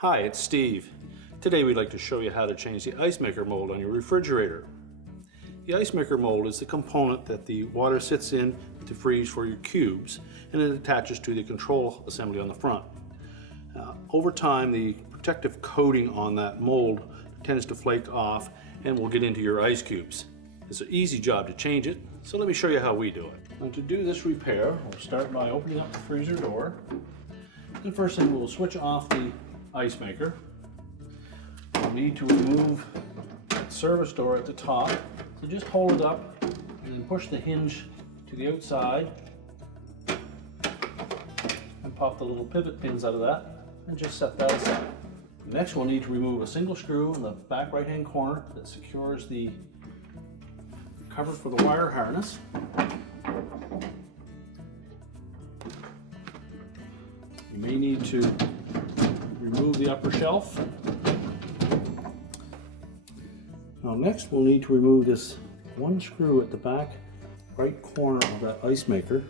Hi, it's Steve. Today we'd like to show you how to change the icemaker mold on your refrigerator. The icemaker mold is the component that the water sits in to freeze for your cubes, and it attaches to the control assembly on the front. Over time, the protective coating on that mold tends to flake off and will get into your ice cubes. It's an easy job to change it, so let me show you how we do it. Now, to do this repair, we'll start by opening up the freezer door. The first thing, we'll switch off the icemaker. We'll need to remove that service door at the top. So just hold it up and then push the hinge to the outside and pop the little pivot pins out of that and just set that aside. Next, we'll need to remove a single screw in the back right hand corner that secures the cover for the wire harness. You may need to remove the upper shelf. Now next we'll need to remove this one screw at the back right corner of that icemaker.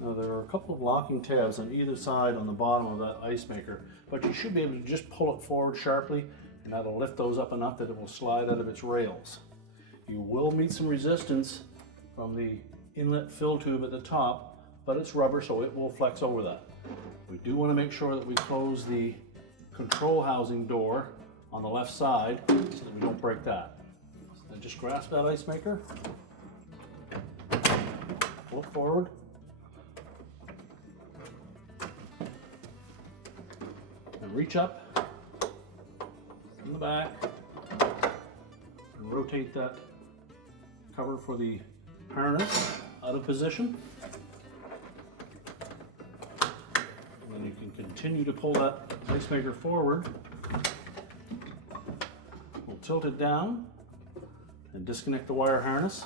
Now there are a couple of locking tabs on either side on the bottom of that icemaker, but you should be able to just pull it forward sharply and that'll lift those up enough that it will slide out of its rails. You will meet some resistance from the inlet fill tube at the top, but it's rubber so it will flex over that. We do want to make sure that we close the control housing door on the left side so that we don't break that. And just grasp that icemaker, pull it forward, and reach up in the back and rotate that cover for the harness out of position. And then you can continue to pull that icemaker forward. We'll tilt it down and disconnect the wire harness.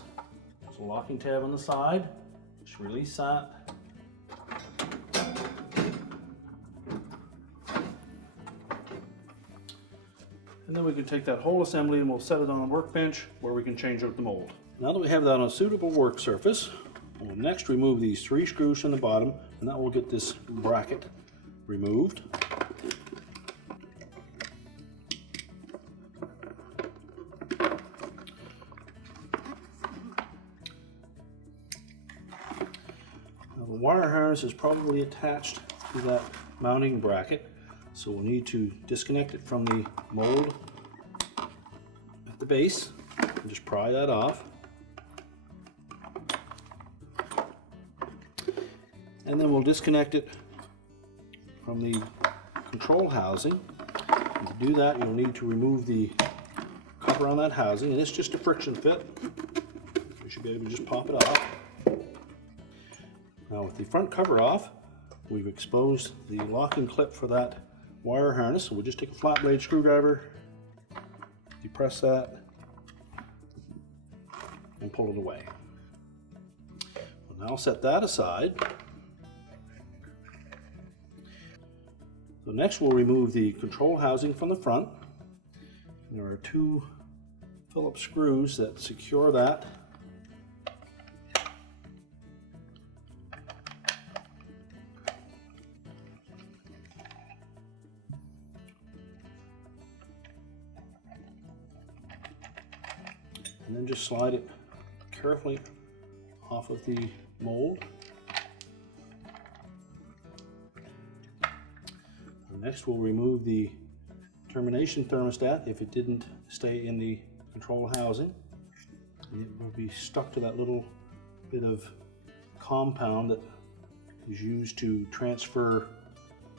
There's a locking tab on the side. Just release that. And then we can take that whole assembly and we'll set it on a workbench where we can change out the mold. Now that we have that on a suitable work surface, we'll next remove these 3 screws from the bottom, and that will get this bracket removed. Now the wire harness is probably attached to that mounting bracket, so we'll need to disconnect it from the mold at the base and just pry that off. And then we'll disconnect it from the control housing. And to do that, you'll need to remove the cover on that housing, and it's just a friction fit. You should be able to just pop it off. Now with the front cover off, we've exposed the locking clip for that wire harness. So we'll just take a flat blade screwdriver, depress that, and pull it away. We'll now set that aside. So next we'll remove the control housing from the front. And there are 2 Phillips screws that secure that. And then just slide it carefully off of the mold. Next we'll remove the termination thermostat if it didn't stay in the control housing. It will be stuck to that little bit of compound that is used to transfer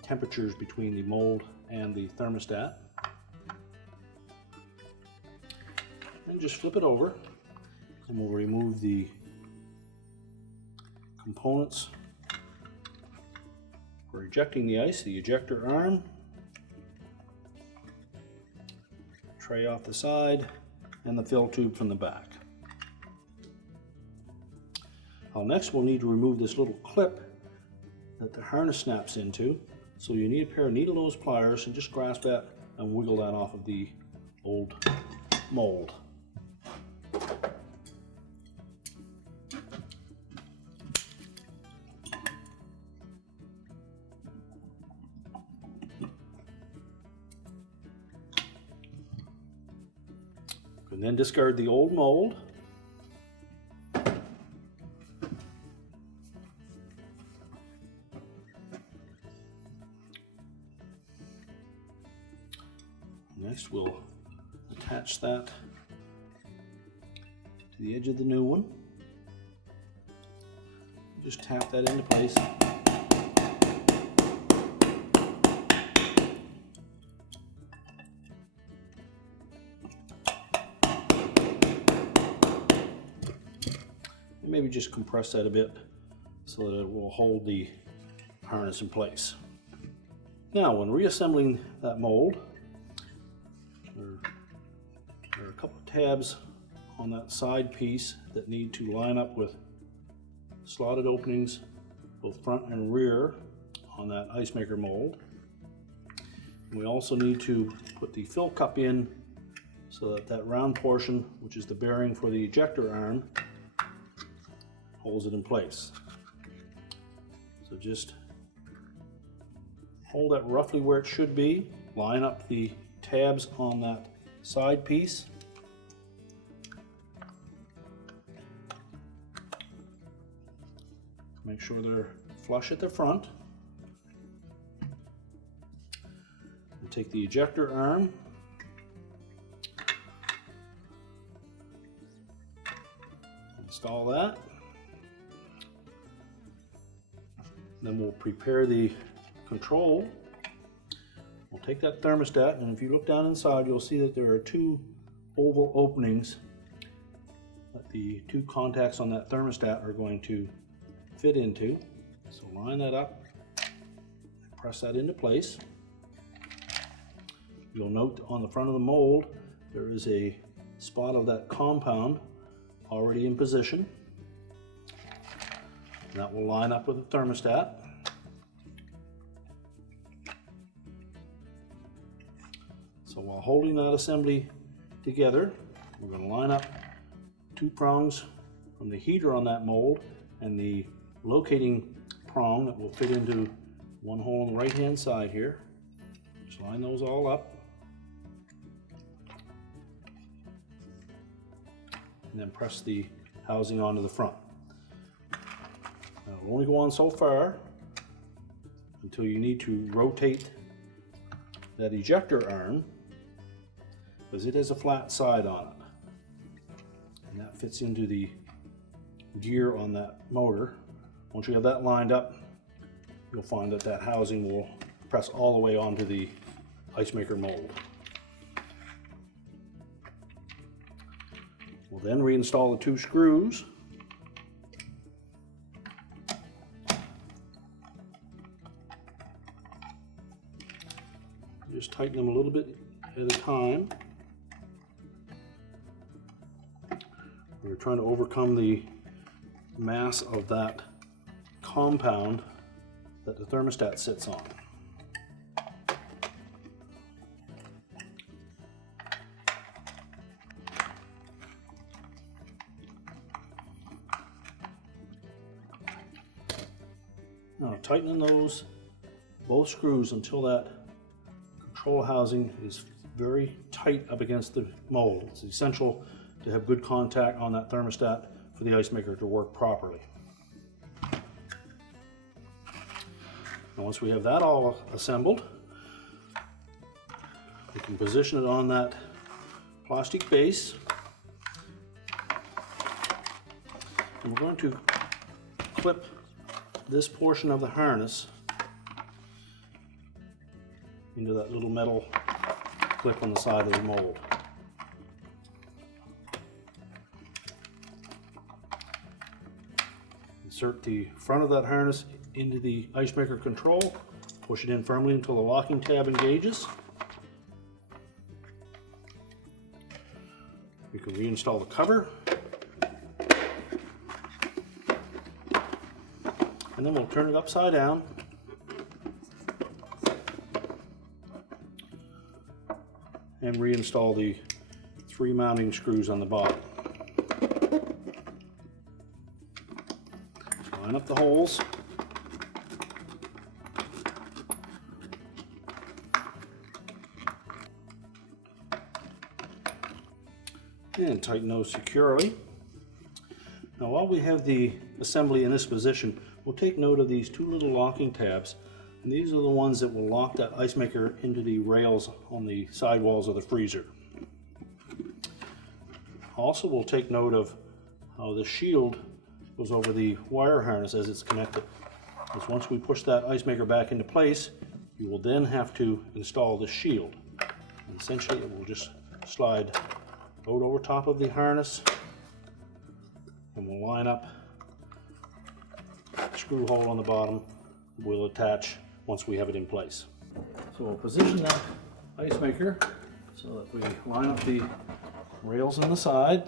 temperatures between the mold and the thermostat. And just flip it over and we'll remove the components for ejecting the ice, the ejector arm, tray off the side, and the fill tube from the back. Next we'll need to remove this little clip that the harness snaps into. So you need a pair of needle nose pliers and just grasp that and wiggle that off of the old mold. And then discard the old mold. Next, we'll attach that to the edge of the new one. Just tap that into place. And maybe just compress that a bit so that it will hold the harness in place. Now, when reassembling that mold, there are a couple of tabs on that side piece that need to line up with slotted openings, both front and rear, on that ice maker mold. We also need to put the fill cup in so that that round portion, which is the bearing for the ejector arm, holds it in place. So just hold that roughly where it should be, line up the tabs on that side piece, make sure they're flush at the front, and take the ejector arm, install that, then we'll prepare the control. We'll take that thermostat, and if you look down inside, you'll see that there are two oval openings that the two contacts on that thermostat are going to fit into. So line that up, press that into place. You'll note on the front of the mold there is a spot of that compound already in position. And that will line up with the thermostat. So while holding that assembly together, we're going to line up two prongs from the heater on that mold and the locating prong that will fit into one hole on the right hand side here. Just line those all up. And then press the housing onto the front. Now, it'll only go on so far until you need to rotate that ejector arm, because it has a flat side on it. And that fits into the gear on that motor. Once you have that lined up, you'll find that that housing will press all the way onto the ice maker mold. We'll then reinstall the two screws. Just tighten them a little bit at a time. We're trying to overcome the mass of that compound that the thermostat sits on. Now tightening both screws until that control housing is very tight up against the mold. It's essential to have good contact on that thermostat for the ice maker to work properly. And once we have that all assembled, we can position it on that plastic base. And we're going to clip this portion of the harness into that little metal clip on the side of the mold. Insert the front of that harness into the ice maker control, push it in firmly until the locking tab engages. We can reinstall the cover, and then we'll turn it upside down. and reinstall the 3 mounting screws on the bottom. Line up the holes. And tighten those securely. Now while we have the assembly in this position, we'll take note of these 2 little locking tabs. And these are the ones that will lock that ice maker into the rails on the side walls of the freezer. Also, we'll take note of how the shield goes over the wire harness as it's connected. Because once we push that ice maker back into place, you will then have to install the shield. And essentially, it will just slide out over top of the harness, and we'll line up. The screw hole on the bottom will attach once we have it in place. So we'll position that ice maker so that we line up the rails on the side.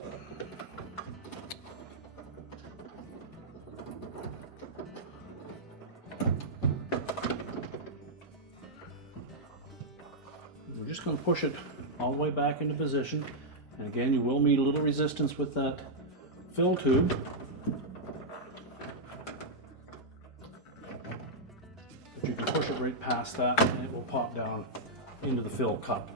We're just going to push it all the way back into position. And again, you will meet a little resistance with that fill tube. But you can push it right past that and it will pop down into the fill cup.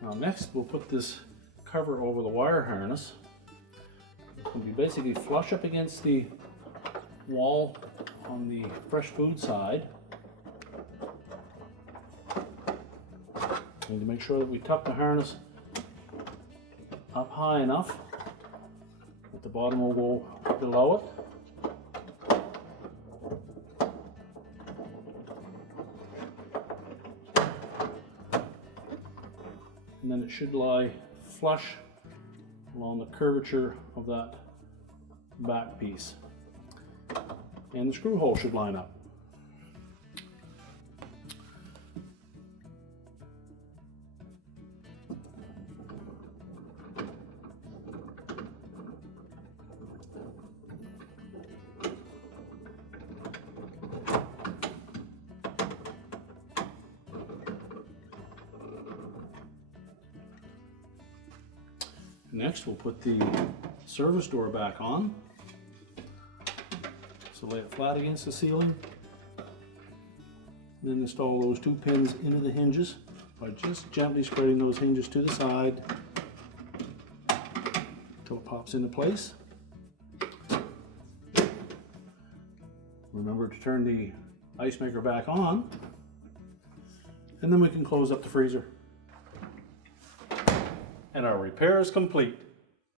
Now next, we'll put this cover over the wire harness. It will be basically flush up against the wall on the fresh food side. We need to make sure that we tuck the harness up high enough that the bottom will go below it. And then it should lie flush along the curvature of that back piece. And the screw hole should line up. Next, we'll put the service door back on. So lay it flat against the ceiling. Then install those 2 pins into the hinges by just gently spreading those hinges to the side until it pops into place. Remember to turn the ice maker back on, and then we can close up the freezer. And our repair is complete.